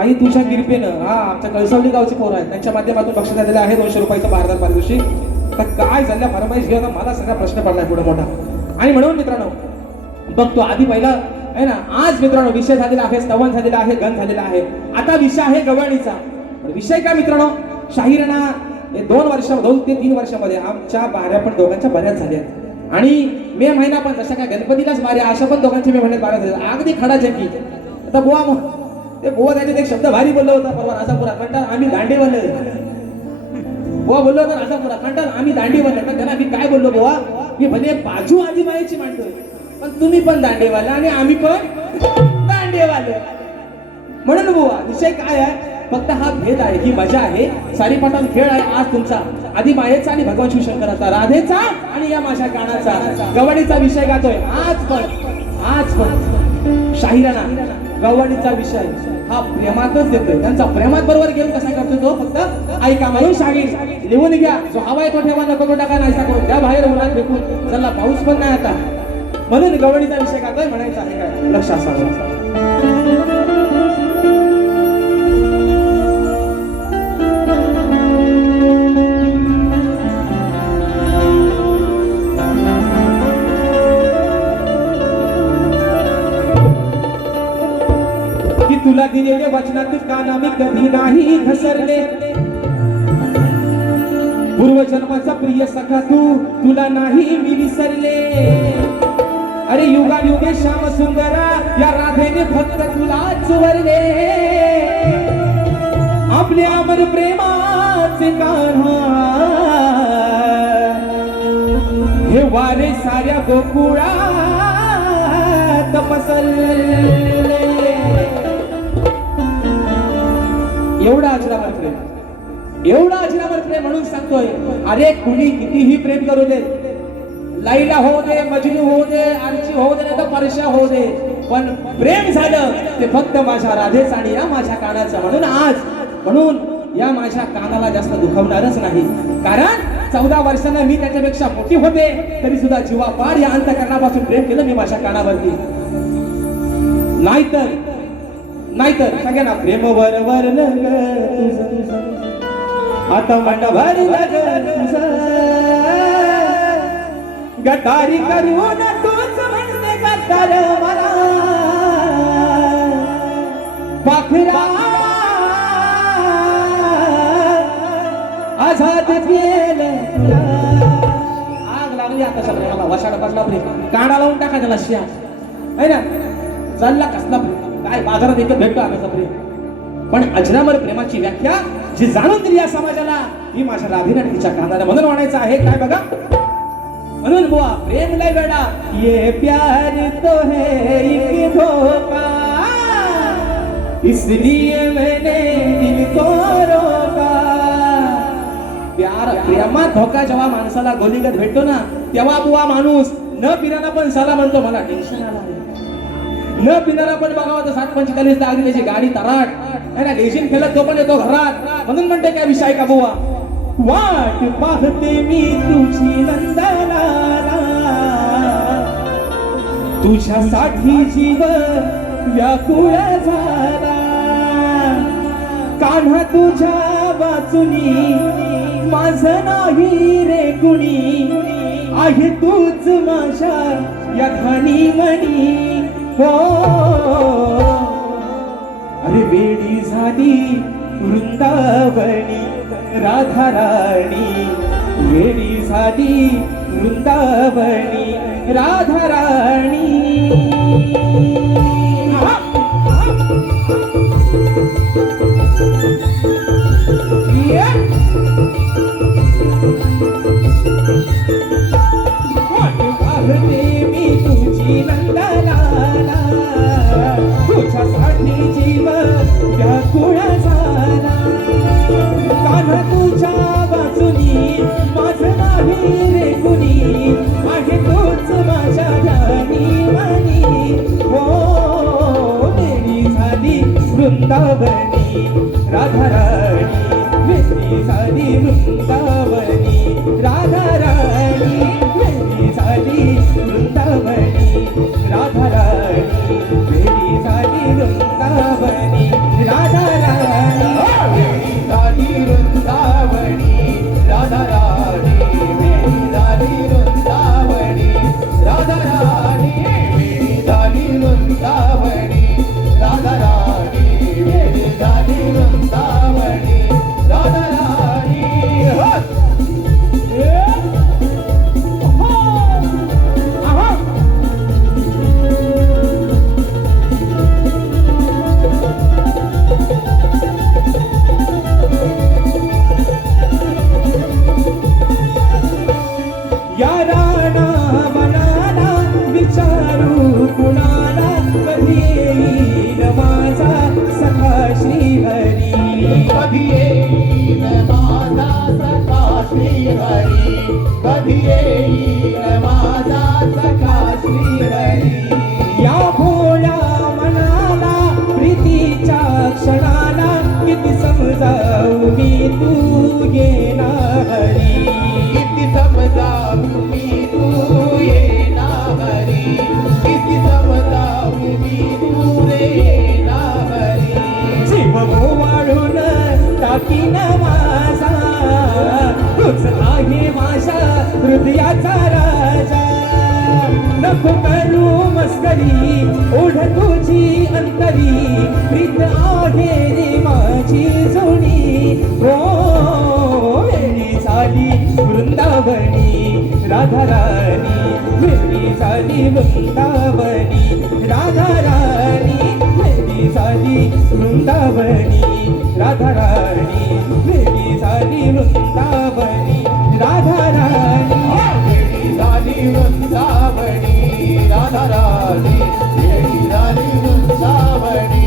आई तुझ्या किरपेनं, हा आमच्या कळसवली गावचे पोर आहेत, त्यांच्या माध्यमातून बक्षीस दिलेलं आहे 200 रुपयाचं भारतात पारितोषिक. तर काय झाल्या फरमाईश घेऊन मला सगळा प्रश्न पडलाय पुढे मोठा. आणि म्हणून मित्रांनो बघतो आधी पहिला आहे ना, आज मित्रांनो विषय झालेला आहे, स्तवन झालेला आहे, गण झालेला आहे. आता विषय आहे गवळणीचा. विषय काय मित्रांनो, शाहीराणा 2 ते 3 वर्षामध्ये आमच्या बाऱ्या पण दोघांच्या बऱ्याच झाल्या. आणि मे महिना पण जशा काय गणपतीलाच बाऱ्या, अशा पण दोघांच्या मे महिन्यात बाऱ्या झाल्या. अगदी खडा जंगी. आता बुवा त्याच्यात एक शब्द भारी बोलला होता परवा राजापुरात, म्हणतात आम्ही दांडे बनले. बुवा बोललो होता राजापुरात, म्हणतात आम्ही दांडी बनले. तर त्यांना मी काय बोललो, बुवा मी भले बाजू आदिमायेची मांडतोय, पण तुम्ही पण दांडेवाले आणि आम्ही पण दांडेवाले. म्हणून बुवा विषय काय आहे, फक्त हा भेद आहे, ही मजा आहे, सारीपाटाचा खेळ आहे आज तुमचा, आदिमायेचा आणि भगवान शिवशंकराचा, राधेचा आणि या माझ्या कानाचा. गवळणीचा विषय गातोय आज पण शाहीराणा गवळणीचा विषय हा प्रेमातच देतोय. त्यांचा प्रेमात बरोबर घेऊन कसा करतो तो, फक्त ऐका म्हणून शाहीर लिहून घ्या. जो हवा आहे तो ठेवा, नको तो टाका, नाहीसा करून त्या बाहेर उन्हात फेकून चला, पाऊस पण नाही आता. म्हणून गवळणीचा विषय गातोय, म्हणायचा आहे काय, लक्ष असावं. तुला दिलेले वचनात काना मी कधी नाही घसरले, पूर्वजन्माचा प्रिय सखा तुला नाही मी विसरले. अरे युगे श्याम सुंदरा या राधेने फक्त तुलाच वरले, आपल्या अमर प्रेमाचे कान्हा हे वारे साऱ्या गोकुळात पसरले. एवढा अजरामर प्रेम म्हणून सांगतोय. अरे कुणी कितीही प्रेम करू दे, लैला होऊ दे, मजनू होऊ दे, आरची होऊ दे, नाही तर परशा होऊ दे, पण प्रेम झालं ते फक्त माझ्या राधेचं आणि या माझ्या कानाचं. म्हणून या माझ्या कानाला जास्त दुखवणारच नाही, कारण 14 वर्षांना मी त्याच्यापेक्षा मोठी होते, तरी सुद्धा जीवापाड या अंतःकरणापासून प्रेम केलं मी माझ्या कानावरती. नाहीतर सगळ्यांना प्रेम वर आता मन भरलं गटारी करून तूच म्हणते गटार मला पाखरा आझाद केलं. आग लागली आता सगळ्याला, वशाला कसला प्रेम, काढा लावून टाका त्याला शिया आहे ना, चालला कसला प्रेम, काय बाजारात एकच भेटतो आम्हाला प्रेम. पण अजरामर प्रेमाची व्याख्या जी जाणून दिली या समाजाला, ही माझ्या राधेने तिच्या कानाला. म्हणून म्हणायचं आहे काय बघा, म्हणून बुवा प्रेम लय वेडा, ये प्यार तो है एक धोखा, इसलिए मैंने दिल को रोका. प्रेमात धोका जेव्हा माणसाला गोलीगत भेटतो ना, तेव्हा बुवा माणूस न पिणारा पण साला म्हणतो मला टेन्शन आला. न पिणारा पण बघावं तर 60-45 अगदी त्याची गाडी तराट आहे ना, लेझिम खेळत तो पण येतो घरात. म्हणून म्हणते काय विषय का बुवा, वाट पाहते मी तुझी नंदलाला, तुझ्यासाठी जीव व्याकुळ झाला, कान्हा तुझ्या वाचुनी माझं नाही रे कुणी, आहे तूच माझ्या या खाणी मणी. हो अरे वेडी झाली वृंदावनी राधा राणी, वेडी झाली वृंदावनी राधा राणी. मी तुझी नंदलाला, तुझ्यासाठी जीव व्याकुळ झाला, कान्हा तुझ्या वाचुनी माझं नाही रे कुणी, आहे तोच माझ्या राणी मणी. हो वेडी झाली वृंदावनी राधा राणी. वेली झाली वृंदावनी राधा राणी वेली झाली वृंदावनी राधा राणी वेली झाली वृंदावनी राधा राणी वेळी झाली वृंदावनी राधा राणी वेळी झाली वृंदावनी राधा राणी वेळी झाली वृंदावनी राधा राणी वेळी झाली वृंदावनी राधा राणी या राणा बनाला विचारू कुणाला कधी येईल माझा सखा श्रीहरी कधी येईल माझा सखा श्रीहरी कधी येईल माझा सखा श्रीहरी या भोळ्या मनाला प्रीतीच्या क्षणाला किती समजावू मी तू येणार हरी किती समजावू मी तू येना हरी किती समजावू मी तू येना हरी जीव वाढून टाकीन माझा तूच आहे माझ्या हृदयाचा राजा नको करू मस्करी ओढ तुझी अंतरी प्रीत आहे रे माझी जोडी हो वेळी झाली वृंदावनी राधा राणी वेळी झाली वृंदावनी राधा राणी वेळी झाली वृंदावनी राधा राणी वेळी झाली वृंदावनी राधा राणी वेळी झाली वृंदावनी राधा राणी वेळी झाली वृंदावनी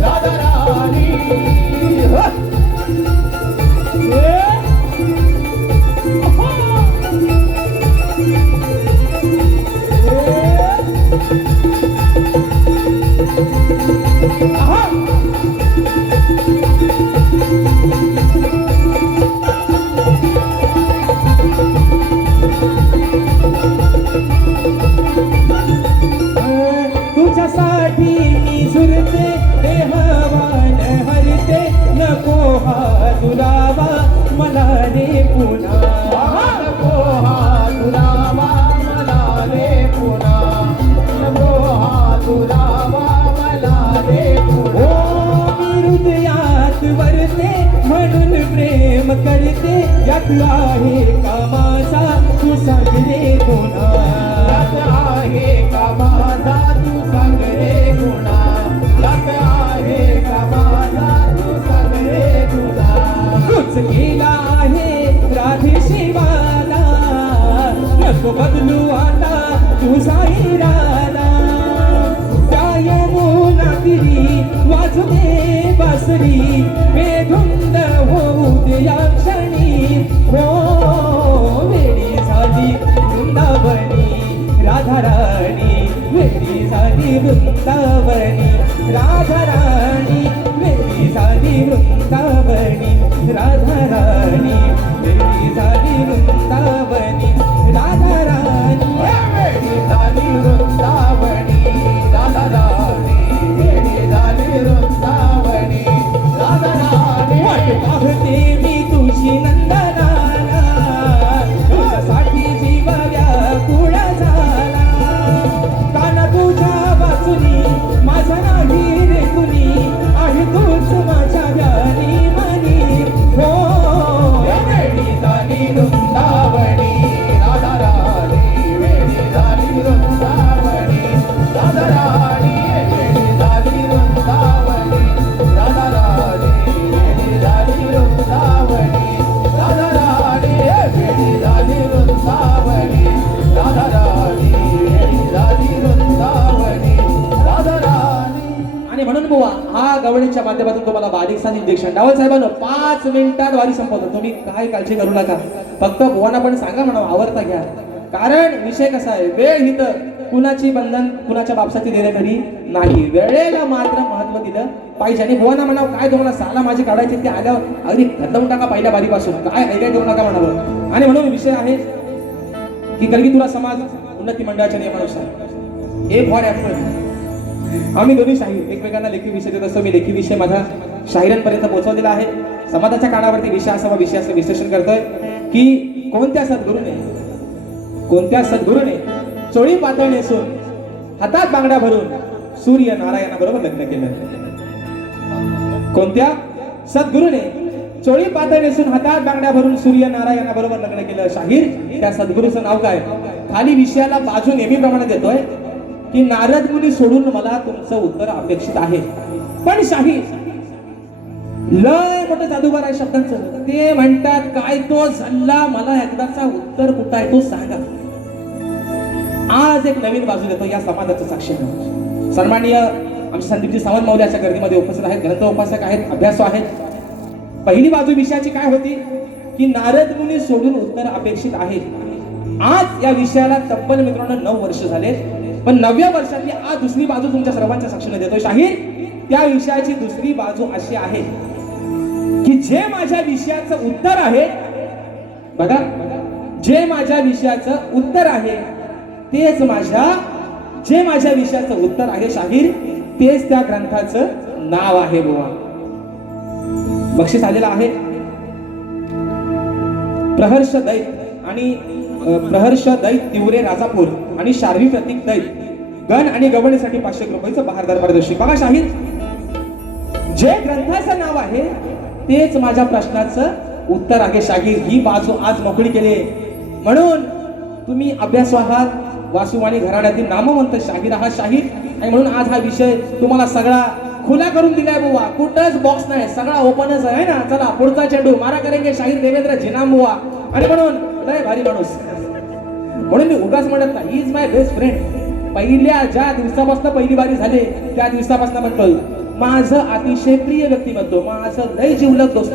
राधा राणी तुझ्यासाठी मी झुरते देहवान हरते नको हा दुरावा मला रे पुन्हा नको हा दुरावा मला रे पुन्हा नको हा दुरावा मला रे पुन्हा ओ मी हृदयात वरते म्हणून प्रेम करते यात आहे का माझा तू सांग रे पुन्हा यात आहे का माझा तू सांग रे गुणा यात आहे का माझा तू सांग रे गुणा तूच केला आहे राधे शिवाला नको बदलू आता तुझा इरादा त्या यमुना तिरी वाजू दे बासरी बेधुंद होऊ दे या क्षणी हो वेळी झाली वृंदावनी राधा राणी वेळी झाली वृंदावनी राधा राणी वेळी झाली वृंदावनी राधा राणी वेळी झाली वृंदावनी राधा राणी वेळी झाली वृंदावनी राधा राणी वेळी झाली वृंदावनी राधा राणी वाट पाहते मी तुझी नंदनाला तुझ्यासाठी जीव व्याकुळ झाला काना तुझ्या वाचुनी माझा नाही रे कुणी आहे तूच माझ्या व्यानी मनी हो वेळी झाली वृंदावनी राधा राणी वेळी झाली वृंदावनी राधा राणी वेळी झाली वृंदावनी राधा राणी वेळी झाली वृंदावनी राधा राणी वेळी झाली वृंदावनी राधा राणी वेळी झाली वृंदावनी राधा राणी. आणि म्हणून बुवा हा गवळीच्या माध्यमातून तुम्हाला बारीकसा इंजेक्शन डावल साहेबांनो 5 मिनिटात वारी संपवतो तुम्ही काय काळजी करू नका फक्त बुवांना पण सांगा म्हणा आवडता घ्या कारण विषय कसा आहे वेळ हित कुणाची बंधन कुणाच्या बापसाची देणं कधी नाही वेळेला मात्र महत्व दिलं पाहिजे. आणि बुवांना म्हणावं काय तुम्हाला साला माझे काढायचे ते आल्यावर अगदी खतवून टाका पहिल्या बारीपासून, काय ऐकाय देऊ नका म्हणावं. आणि म्हणून विषय आहे की कलगीतुरा समाज उन्नती मंडळाच्या नियमानुसार एक फॉर ॲपल आम्ही दोन्ही शाहीर एकमेकांना लेखी विषय देत असतो. मी लेखी विषय माझा शाहिरांपर्यंत पोहोचवलेला आहे. समाजाच्या कानावरती विषयाचं विश्लेषण करतोय की कोणत्या सद्गुरूने चोळी पातळ नेसून हातात बांगड्या भरून सूर्य नारायणाबरोबर लग्न केलं. कोणत्या सद्गुरूने चोळी पातळ नेसून हातात बांगड्या भरून सूर्य नारायणाबरोबर लग्न केलं. शाहीर त्या सद्गुरूचं नाव काय? खाली विषयाला बाजू नेहमीप्रमाणे देतोय की नारद मुनी सोडून मला तुमचं उत्तर अपेक्षित आहे. पण शाहीर लय मोठं जादूगार आहे शब्दांचं. ते म्हणतात काय तो झल्ला, मला एकदाचा उत्तर कुठं आहे तो सांगा. आज एक नवीन बाजू देतो या समाजाचं साक्षीदार सन्माननीय आमचे संदीपजी सावंत मौल्याच्या गर्दीमध्ये उपस्थित आहेत. ग्रंथ उपासक आहेत, अभ्यासू आहेत. पहिली बाजू विषयाची काय होती की नारद मुनी सोडून उत्तर अपेक्षित आहे. आज या विषयाला तब्बल मित्रांनो 9 वर्ष झाले. पण 9व्या वर्षातली आज दुसरी बाजू तुमच्या सर्वांच्या साक्षीने देतोय. शाहीर त्या विषयाची दुसरी बाजू अशी आहे की जे माझ्या विषयाचं उत्तर आहे बघा, जे माझ्या विषयाचं उत्तर आहे तेच जे माझ्या विषयाचं उत्तर आहे शाहीर तेच त्या ग्रंथाचं नाव आहे. बुवा बक्षीस आलेलं आहे. प्रहर्ष दैत तिवरे राजापूर आणि शार्वी प्रतीक दैत गण आणि गवणीसाठी 500 रुपयाचं बहारदार पारितोषिक. बघा शाहीर जे ग्रंथाचं नाव आहे तेच माझ्या प्रश्नाचं उत्तर आहे. शाहीर ही बाजू आज मोकळी केली म्हणून तुम्ही अभ्यासू आहात, वासुवाणी घराण्यातील नामवंत शाहीर आहात शाहीर. आणि म्हणून आज हा विषय तुम्हाला सगळा खुला करून दिलाय बुवा. कुठंच बॉक्स नाही, सगळा ओपनच आहे ना. चला पुढचा चेंडू मारा करेंगे शाहीर देवेंद्र झिनाम बुवा. आणि म्हणून लय भारी माणूस म्हणून मी उगाच म्हणत नाही, इज माय बेस्ट फ्रेंड. पहिल्या ज्या दिवसापासून पहिली बारी झाली त्या दिवसापासून म्हणतोय माझं अतिशय प्रिय व्यक्तिमत्व, माझं लय जिवलग दोस्त.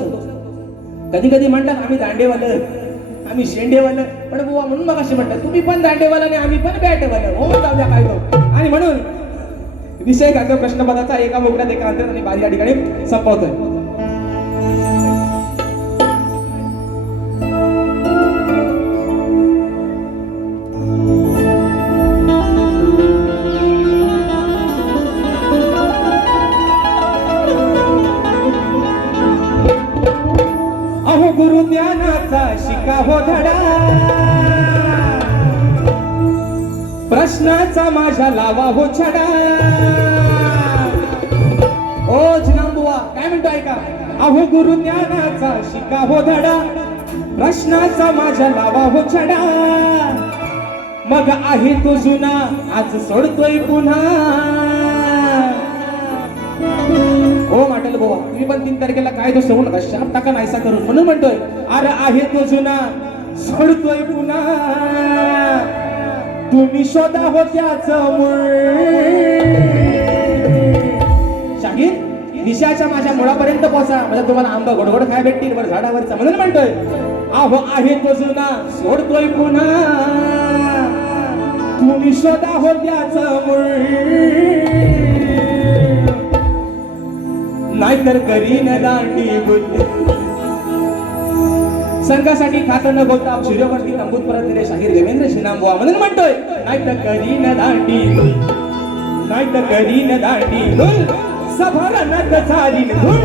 कधी कधी म्हणतात आम्ही दांडेवालं, आम्ही शेंडेवालं, पण बुवा म्हणून मग असे म्हणतात तुम्ही पण दांडेवाला आणि आम्ही पण बॅटवालं. हो जाऊ द्या काय तो. आणि म्हणून विषय काय प्रश्नपदाचा एका मुगड्यात एका अंतर आणि बारी या ठिकाणी संपवतोय. अहो गुरु ज्ञानाचा शिका हो धडा, प्रश्नाचा माझ्या लावा हो छडा. ओ जिनांबुवा काय म्हणतो ऐका. अहो गुरु ज्ञानाचा शिका हो धडा, प्रश्नाचा माझ्या लावा हो छडा. मग आहे तो जुना आज सोडतोय पुन्हा. हो माटल बुवा तुम्ही पण 3 तारखेला काय तो सोडू नका, शाप टाका नाहीसा करून. म्हणून म्हणतोय अरे आहे तो जुना सोडतोय पुन्हा. तुम्ही शोधा हो त्याचं मूळ. शाहीर विषयाच्या माझ्या मुळापर्यंत पोहोचा म्हणजे तुम्हाला आंबा गोडगोड खाय भेटतील वर झाडावरचा. म्हणून म्हणतोय अहो आहे तो जुना सोडतोय पुन्हा. तुम्ही शोधा हो त्याचं मूळ. नाहीतर करीन दांडी गुल. संघासाठी खातं न बोलता सूर्यवंती तंबूत परतलेले शाहीर देवेंद्र झिनाम बुवा. म्हणून म्हणतोय नाहीतर करीन दांडी गुल, नाहीतर करीन दांडी गुल. सभारणात चारीन धुळ,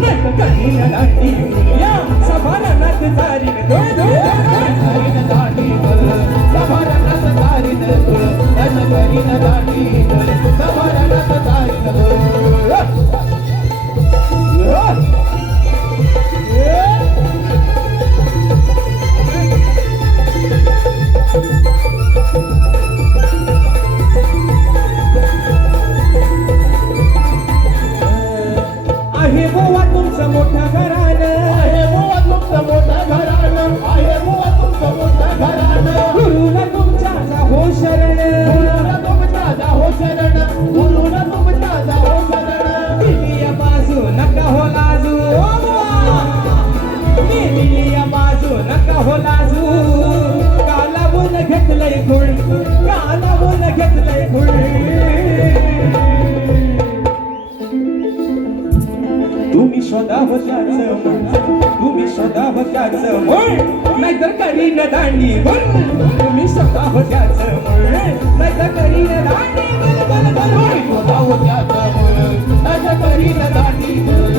नाहीतर करीन दांडी गुल. या सभारणात चारीन धुळ, करीन दांडी गुल. सभारणात चारीन धुळ, नाहीतर करीन दांडी गुल. सभारणात चारीन धुळ. आहे बुवा तुमचं मोठं घराणं, आहे बुवा तुमचं मोठं घराणं, आहे बुवा तुमचं मोठं घराणं. गुरुला तुमच्या जाहो शरण, गुरुला तुमच्या जाहो शरण. त्याच मूळ नाहीतर करीन दांडी बोल तुम्ही स्वतः हो त्याच मूळ नाहीतर करीन दांडी बोल बोल बोल स्वतः होत्याचं मूळ नाहीतर करीन दांडी बोल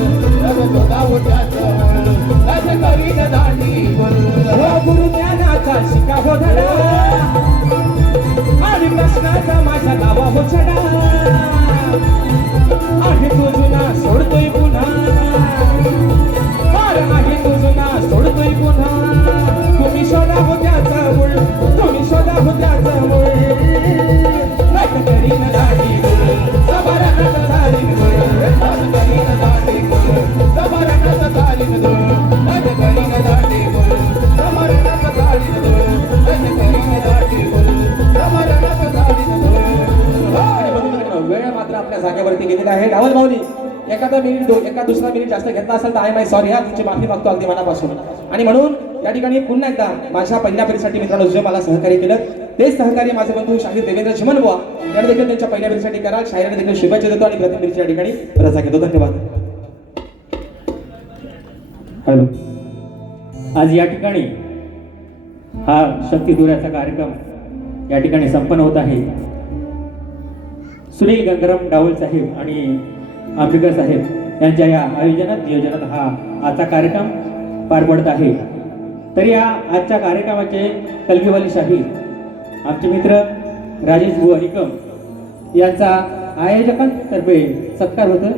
स्वतः होत्याचं मूळ नाहीतर करीन दांडी बोल हो गुरुज्ञानाचा शिका हो धडा आणि प्रश्नाचा माझ्या नावा हो छडा आहे तो जुना सोडतोय पुन्हा फार आहे तो जुना सोडतोय पुन्हा तुम्ही शोधा हो त्याचं मूळ तुम्ही शोधा हो त्याचं मूळ नाही करीन दाढी सभारणात झालीन करीन दांडी बोल समारणात चालीन धूळ नाहीतर करीन दांडी बोल समारणात चालीन धूळ नाहीतर करीन दांडी बोल समारणात चालीन धूळ आणि बघू मित्रांनो, वेळ मात्र आपल्या जागेवरती गेलेला आहे रावल भाऊनी एखादा मिनिट एका दुसरा मिनिट जास्त घेतला असेल तर आय माय सॉरी हा तुमची माफी मागतो अगदी मनापासून आणि म्हणून या ठिकाणी पुन्हा एकदा माझ्या पहिल्या फेरीसाठी मित्रांनो जे मला सहकार्य केलं तेच सहकार्य माझे बंधू शाहीर देवेंद्र चिमन बुवा यांनी देखील त्यांच्या पहिल्या फेरीसाठी कराल शाहिराने देखील शुभेच्छा देतो आणि प्रथम फेरीच्या ठिकाणी रजा घेतो धन्यवाद. हॅलो. आज या ठिकाणी हा शक्ती दुऱ्याचा कार्यक्रम या ठिकाणी संपन्न होत आहे. सुनील गंगाराम डावल साहेब आणि आंबेडकर साहेब यांच्या या नियोजनात हा आजचा कार्यक्रम पार पडत आहे. तर या आजच्या कार्यक्रमाचे कलगीवाली शाहीर आमचे मित्र राजेश बुवा निकम यांचा आयोजकांतर्फे सत्कार होतो.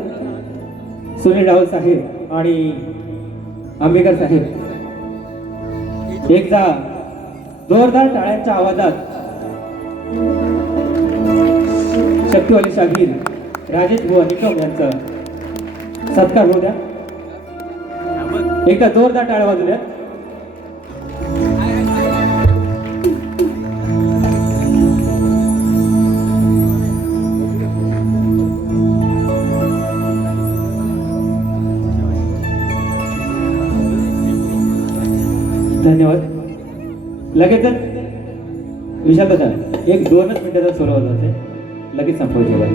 सुनील डावल साहेब आणि आंबेडकर साहेब एकदा जोरदार टाळ्यांच्या आवाजात शक्तीवाली शाहीर राजेश बुवा निकम यांचा सत्कार होऊ द्या. एकदा जोरदार टाळ्या वाजू द्या. धन्यवाद. लगेचच विशाल एक 2च मिनिटाचा सोलो होत असेल लगेच संपवायचे बाई.